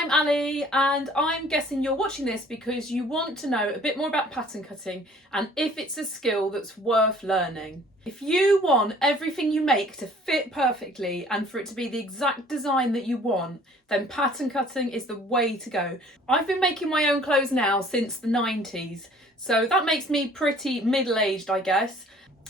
I'm Ali, and I'm guessing you're watching this because you want to know a bit more about pattern cutting and if it's a skill that's worth learning. If you want everything you make to fit perfectly and for it to be the exact design that you want, then pattern cutting is the way to go. I've been making my own clothes now since the 90s, so that makes me pretty middle-aged, I guess.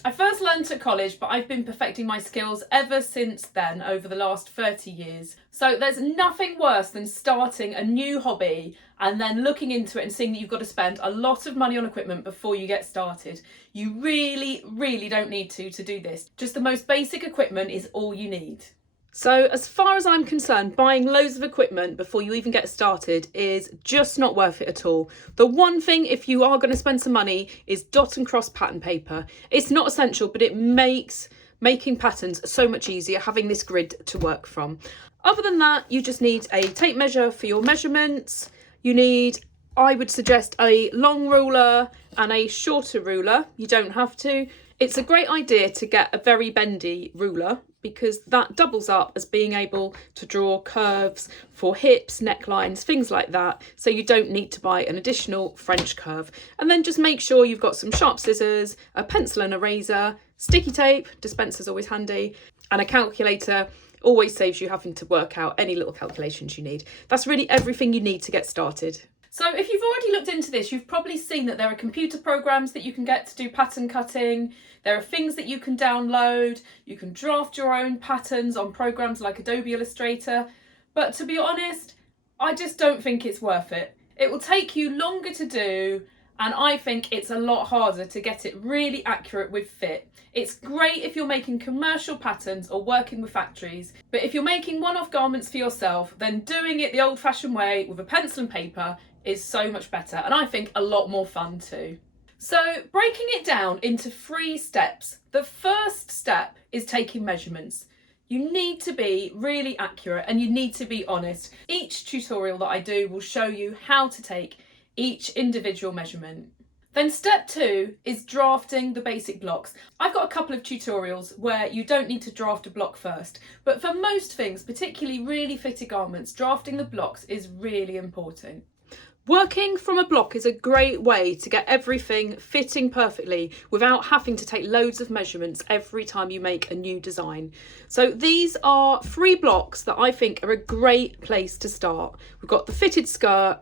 I first learned at college, but I've been perfecting my skills ever since then over the last 30 years. So there's nothing worse than starting a new hobby and then looking into it and seeing that you've got to spend a lot of money on equipment before you get started. You really don't need to do this. Just the most basic equipment is all you need. So as far as I'm concerned, buying loads of equipment before you even get started is just not worth it at all. The one thing, if you are going to spend some money, is dot and cross pattern paper. It's not essential, but it makes making patterns so much easier having this grid to work from. Other than that, you just need a tape measure for your measurements. You need, I would suggest, a long ruler and a shorter ruler. You don't have to. It's a great idea to get a very bendy ruler because that doubles up as being able to draw curves for hips, necklines, things like that. So you don't need to buy an additional French curve. And then just make sure you've got some sharp scissors, a pencil and a razor, sticky tape, dispenser's always handy, and a calculator. Always saves you having to work out any little calculations you need. That's really everything you need to get started. So if you've already looked into this, you've probably seen that there are computer programs that you can get to do pattern cutting. There are things that you can download. You can draft your own patterns on programs like Adobe Illustrator. But to be honest, I just don't think it's worth it. It will take you longer to do, and I think it's a lot harder to get it really accurate with fit. It's great if you're making commercial patterns or working with factories, but if you're making one-off garments for yourself, then doing it the old-fashioned way with a pencil and paper is so much better, and I think a lot more fun too. So breaking it down into 3 steps. The first step is taking measurements. You need to be really accurate and you need to be honest. Each tutorial that I do will show you how to take each individual measurement. Then step 2 is drafting the basic blocks. I've got a couple of tutorials where you don't need to draft a block first, but for most things, particularly really fitted garments, drafting the blocks is really important. Working from a block is a great way to get everything fitting perfectly without having to take loads of measurements every time you make a new design. So these are 3 blocks that I think are a great place to start. We've got the fitted skirt,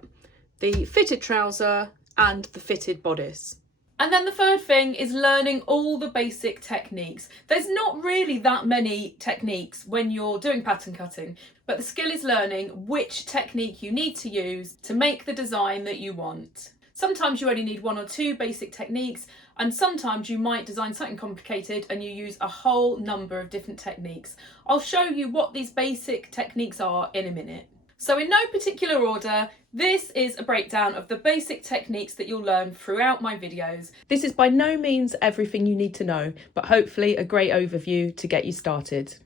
the fitted trouser, and the fitted bodice. And then the third thing is learning all the basic techniques. There's not really that many techniques when you're doing pattern cutting, but the skill is learning which technique you need to use to make the design that you want. Sometimes you only need 1 or 2 basic techniques, and sometimes you might design something complicated and you use a whole number of different techniques. I'll show you what these basic techniques are in a minute. So in no particular order, this is a breakdown of the basic techniques that you'll learn throughout my videos. This is by no means everything you need to know, but hopefully a great overview to get you started.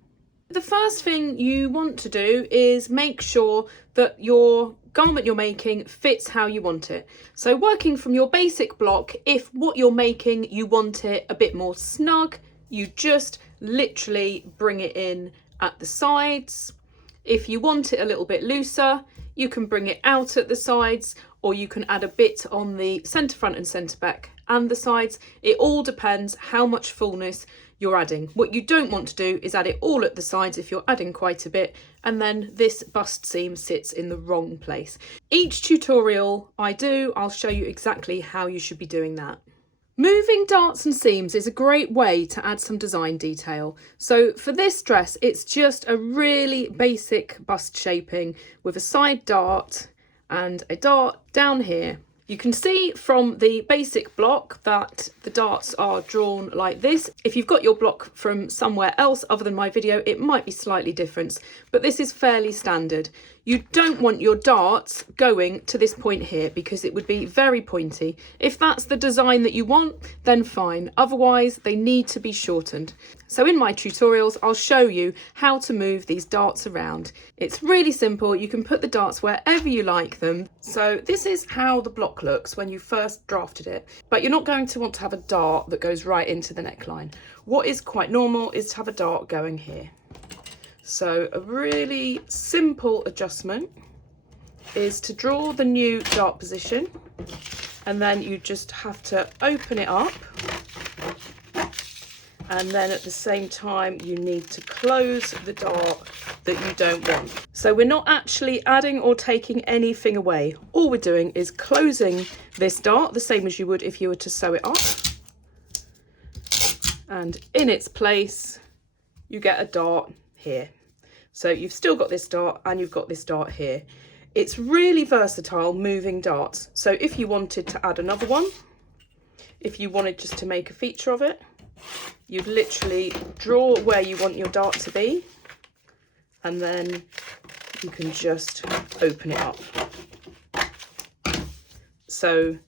The first thing you want to do is make sure that your garment you're making fits how you want it. So working from your basic block, if what you're making, you want it a bit more snug, you just literally bring it in at the sides. If you want it a little bit looser, you can bring it out at the sides, or you can add a bit on the centre front and centre back and the sides. It all depends how much fullness you're adding. What you don't want to do is add it all at the sides if you're adding quite a bit, and then this bust seam sits in the wrong place. Each tutorial I do, I'll show you exactly how you should be doing that. Moving darts and seams is a great way to add some design detail. So for this dress, it's just a really basic bust shaping with a side dart and a dart down here. You can see from the basic block that the darts are drawn like this. If you've got your block from somewhere else other than my video, it might be slightly different, but this is fairly standard. You don't want your darts going to this point here because it would be very pointy. If that's the design that you want, then fine. Otherwise, they need to be shortened. So in my tutorials, I'll show you how to move these darts around. It's really simple. You can put the darts wherever you like them. So this is how the block looks when you first drafted it, but you're not going to want to have a dart that goes right into the neckline. What is quite normal is to have a dart going here. So a really simple adjustment, is to draw the new dart position, and then you just have to open it up, and then at the same time you need to close the dart that you don't want. So we're not actually adding or taking anything away. All we're doing is closing this dart the same as you would if you were to sew it up, and in its place you get a dart here. So you've still got this dart and you've got this dart here. It's really versatile moving darts. So if you wanted to add another one, if you wanted just to make a feature of it, you'd literally draw where you want your dart to be, and then you can just open it up. So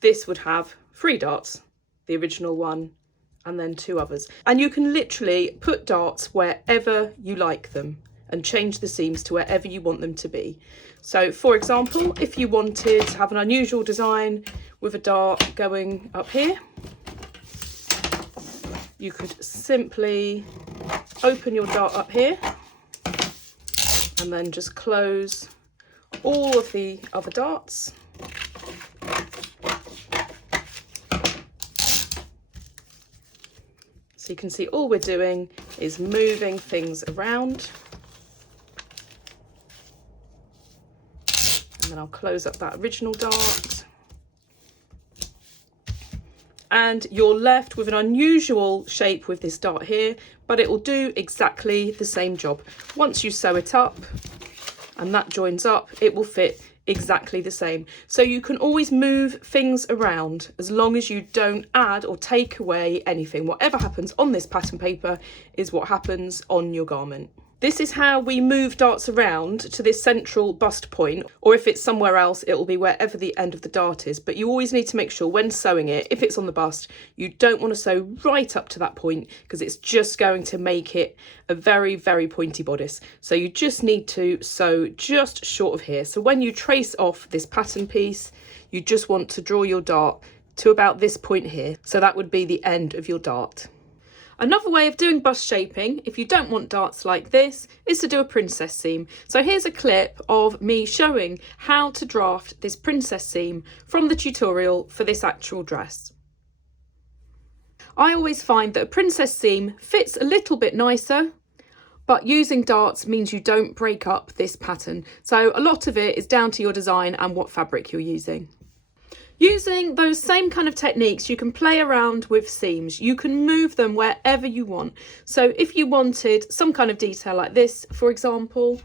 this would have 3 darts, the original one, and then 2 others. And you can literally put darts wherever you like them and change the seams to wherever you want them to be. So for example, if you wanted to have an unusual design with a dart going up here, you could simply open your dart up here and then just close all of the other darts. So you can see all we're doing is moving things around. And then I'll close up that original dart. And you're left with an unusual shape with this dart here, but it will do exactly the same job. Once you sew it up and that joins up, it will fit exactly the same. So you can always move things around as long as you don't add or take away anything. Whatever happens on this pattern paper is what happens on your garment. This is how we move darts around to this central bust point, or if it's somewhere else, it will be wherever the end of the dart is. But you always need to make sure when sewing it, if it's on the bust, you don't want to sew right up to that point because it's just going to make it a very, very pointy bodice. So you just need to sew just short of here. So when you trace off this pattern piece, you just want to draw your dart to about this point here. So that would be the end of your dart. Another way of doing bust shaping, if you don't want darts like this, is to do a princess seam. So here's a clip of me showing how to draft this princess seam from the tutorial for this actual dress. I always find that a princess seam fits a little bit nicer, but using darts means you don't break up this pattern. So a lot of it is down to your design and what fabric you're using. Using those same kind of techniques, you can play around with seams. You can move them wherever you want. So if you wanted some kind of detail like this, for example,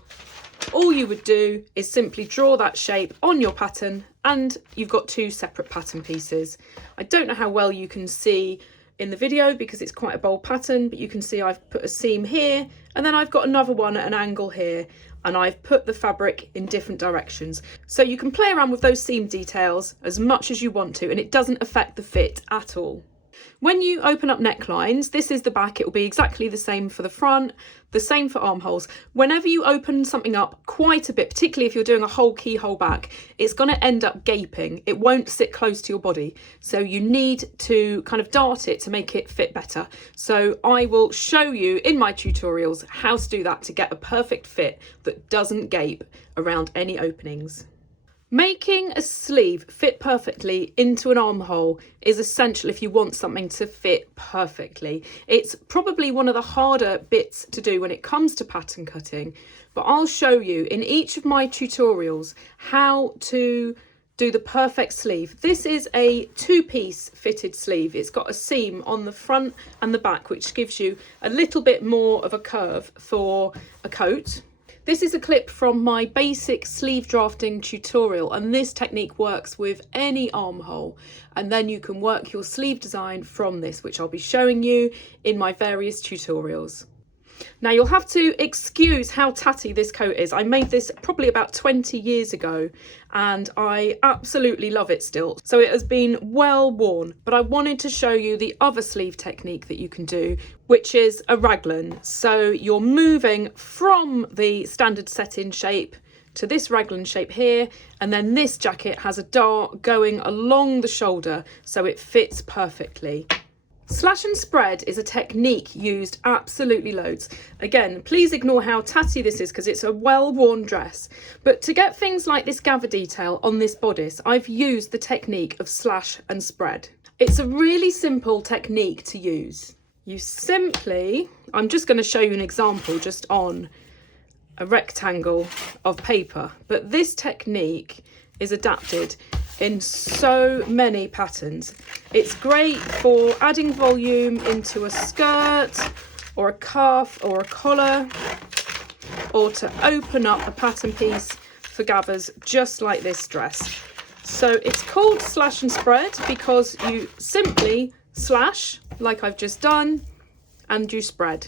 all you would do is simply draw that shape on your pattern and you've got 2 separate pattern pieces. I don't know how well you can see in the video because it's quite a bold pattern, but you can see I've put a seam here and then I've got another one at an angle here, and I've put the fabric in different directions. So you can play around with those seam details as much as you want to, and it doesn't affect the fit at all. When you open up necklines, this is the back, it will be exactly the same for the front, the same for armholes. Whenever you open something up quite a bit, particularly if you're doing a whole keyhole back, it's going to end up gaping. It won't sit close to your body. So you need to kind of dart it to make it fit better. So I will show you in my tutorials how to do that to get a perfect fit that doesn't gape around any openings. Making a sleeve fit perfectly into an armhole is essential if you want something to fit perfectly. It's probably one of the harder bits to do when it comes to pattern cutting, but I'll show you in each of my tutorials how to do the perfect sleeve. This is a 2-piece fitted sleeve. It's got a seam on the front and the back, which gives you a little bit more of a curve for a coat. This is a clip from my basic sleeve drafting tutorial, and this technique works with any armhole, and then you can work your sleeve design from this, which I'll be showing you in my various tutorials. Now you'll have to excuse how tatty this coat is. I made this probably about 20 years ago and I absolutely love it still. So it has been well worn, but I wanted to show you the other sleeve technique that you can do, which is a raglan. So you're moving from the standard set-in shape to this raglan shape here, and then this jacket has a dart going along the shoulder so it fits perfectly. Slash and spread is a technique used absolutely loads. Again, please ignore how tatty this is because it's a well-worn dress. But to get things like this gather detail on this bodice, I've used the technique of slash and spread. It's a really simple technique to use. You simply, I'm just going to show you an example just on a rectangle of paper, but this technique is adapted in so many patterns. It's great for adding volume into a skirt or a cuff or a collar, or to open up a pattern piece for gathers just like this dress. So it's called slash and spread because you simply slash like I've just done and you spread.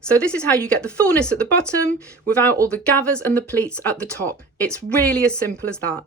So this is how you get the fullness at the bottom without all the gathers and the pleats at the top. It's really as simple as that.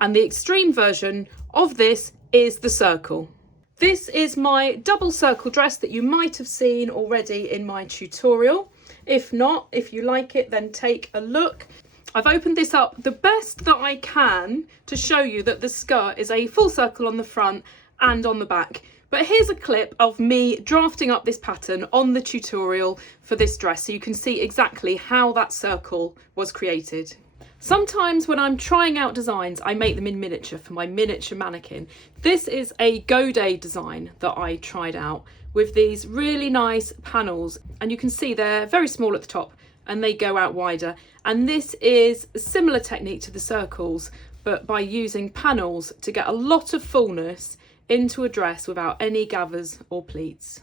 And the extreme version of this is the circle. This is my double circle dress that you might have seen already in my tutorial. If not, if you like it, then take a look. I've opened this up the best that I can to show you that the skirt is a full circle on the front and on the back. But here's a clip of me drafting up this pattern on the tutorial for this dress so you can see exactly how that circle was created. Sometimes when I'm trying out designs, I make them in miniature for my miniature mannequin. This is a Godet design that I tried out with these really nice panels, and you can see they're very small at the top and they go out wider. And this is a similar technique to the circles, but by using panels to get a lot of fullness into a dress without any gathers or pleats.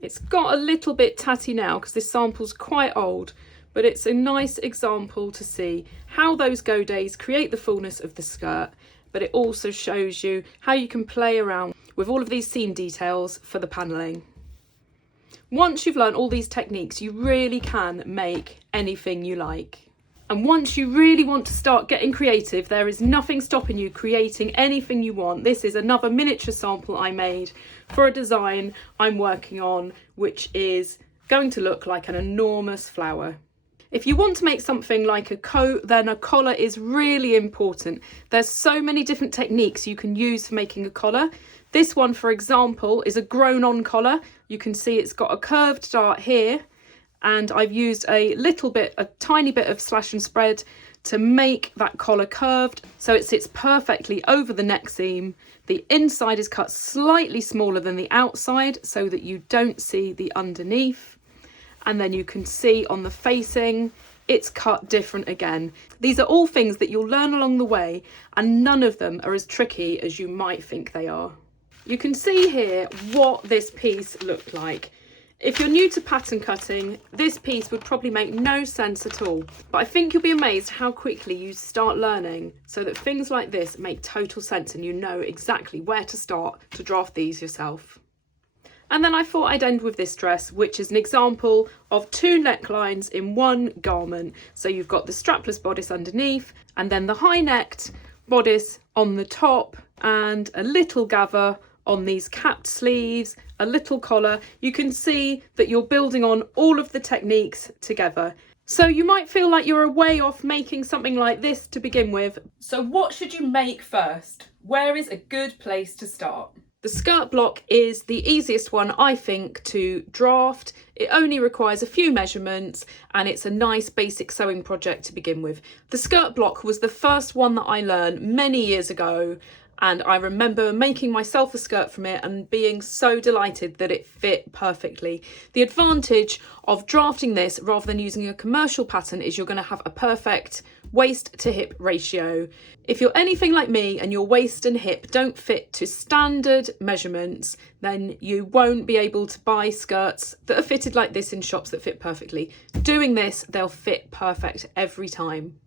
It's got a little bit tatty now because this sample's quite old, but it's a nice example to see how those Godets create the fullness of the skirt, but it also shows you how you can play around with all of these seam details for the panelling. Once you've learned all these techniques, you really can make anything you like. And once you really want to start getting creative, there is nothing stopping you creating anything you want. This is another miniature sample I made for a design I'm working on, which is going to look like an enormous flower. If you want to make something like a coat, then a collar is really important. There's so many different techniques you can use for making a collar. This one, for example, is a grown-on collar. You can see it's got a curved dart here, and I've used a tiny bit of slash and spread to make that collar curved so it sits perfectly over the neck seam. The inside is cut slightly smaller than the outside so that you don't see the underneath. And then you can see on the facing, it's cut different again. These are all things that you'll learn along the way, and none of them are as tricky as you might think they are. You can see here what this piece looked like. If you're new to pattern cutting, this piece would probably make no sense at all, but I think you'll be amazed how quickly you start learning so that things like this make total sense and you know exactly where to start to draft these yourself. And then I thought I'd end with this dress, which is an example of two necklines in one garment. So you've got the strapless bodice underneath and then the high-necked bodice on the top and a little gather on these capped sleeves, a little collar. You can see that you're building on all of the techniques together. So you might feel like you're a way off making something like this to begin with. So what should you make first? Where is a good place to start? The skirt block is the easiest one, I think, to draft. It only requires a few measurements and it's a nice basic sewing project to begin with. The skirt block was the first one that I learned many years ago, and I remember making myself a skirt from it and being so delighted that it fit perfectly. The advantage of drafting this rather than using a commercial pattern is you're going to have a perfect waist to hip ratio. If you're anything like me and your waist and hip don't fit to standard measurements, then you won't be able to buy skirts that are fitted like this in shops that fit perfectly. Doing this, they'll fit perfect every time.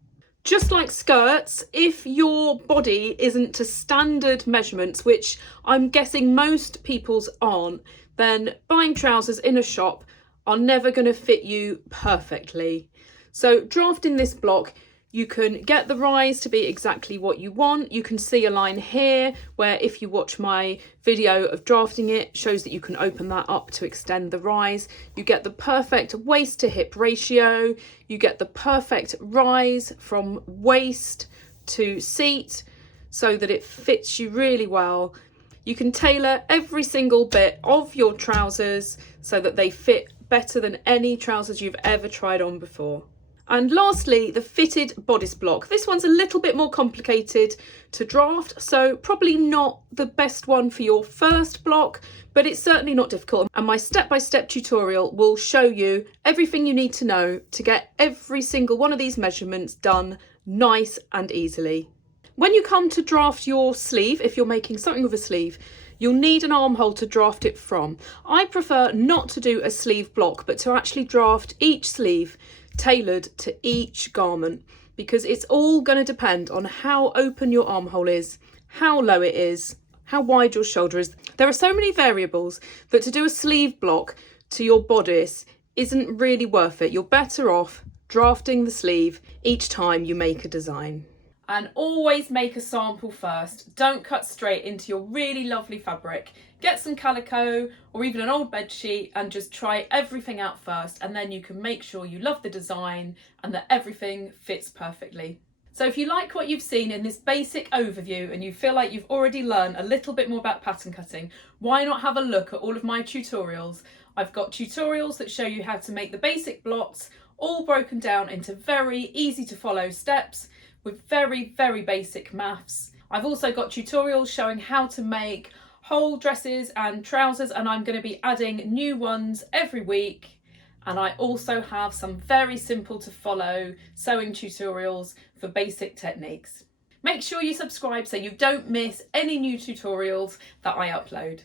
Just like skirts, if your body isn't to standard measurements, which I'm guessing most people's aren't, then buying trousers in a shop are never going to fit you perfectly. So drafting this block, you can get the rise to be exactly what you want. You can see a line here where if you watch my video of drafting it, shows that you can open that up to extend the rise. You get the perfect waist to hip ratio. You get the perfect rise from waist to seat so that it fits you really well. You can tailor every single bit of your trousers so that they fit better than any trousers you've ever tried on before. And lastly, the fitted bodice block. This one's a little bit more complicated to draft, so probably not the best one for your first block, but it's certainly not difficult. And my step-by-step tutorial will show you everything you need to know to get every single one of these measurements done nice and easily. When you come to draft your sleeve, if you're making something with a sleeve, you'll need an armhole to draft it from. I prefer not to do a sleeve block, but to actually draft each sleeve tailored to each garment, because it's all going to depend on how open your armhole is, how low it is, how wide your shoulder is. There are so many variables that to do a sleeve block to your bodice isn't really worth it. You're better off drafting the sleeve each time you make a design. And always make a sample first. Don't cut straight into your really lovely fabric. Get some calico or even an old bed sheet and just try everything out first, and then you can make sure you love the design and that everything fits perfectly. So if you like what you've seen in this basic overview and you feel like you've already learned a little bit more about pattern cutting, why not have a look at all of my tutorials? I've got tutorials that show you how to make the basic blocks, all broken down into very easy to follow steps with very, very basic maths. I've also got tutorials showing how to make whole dresses and trousers, and I'm going to be adding new ones every week. And I also have some very simple to follow sewing tutorials for basic techniques. Make sure you subscribe so you don't miss any new tutorials that I upload.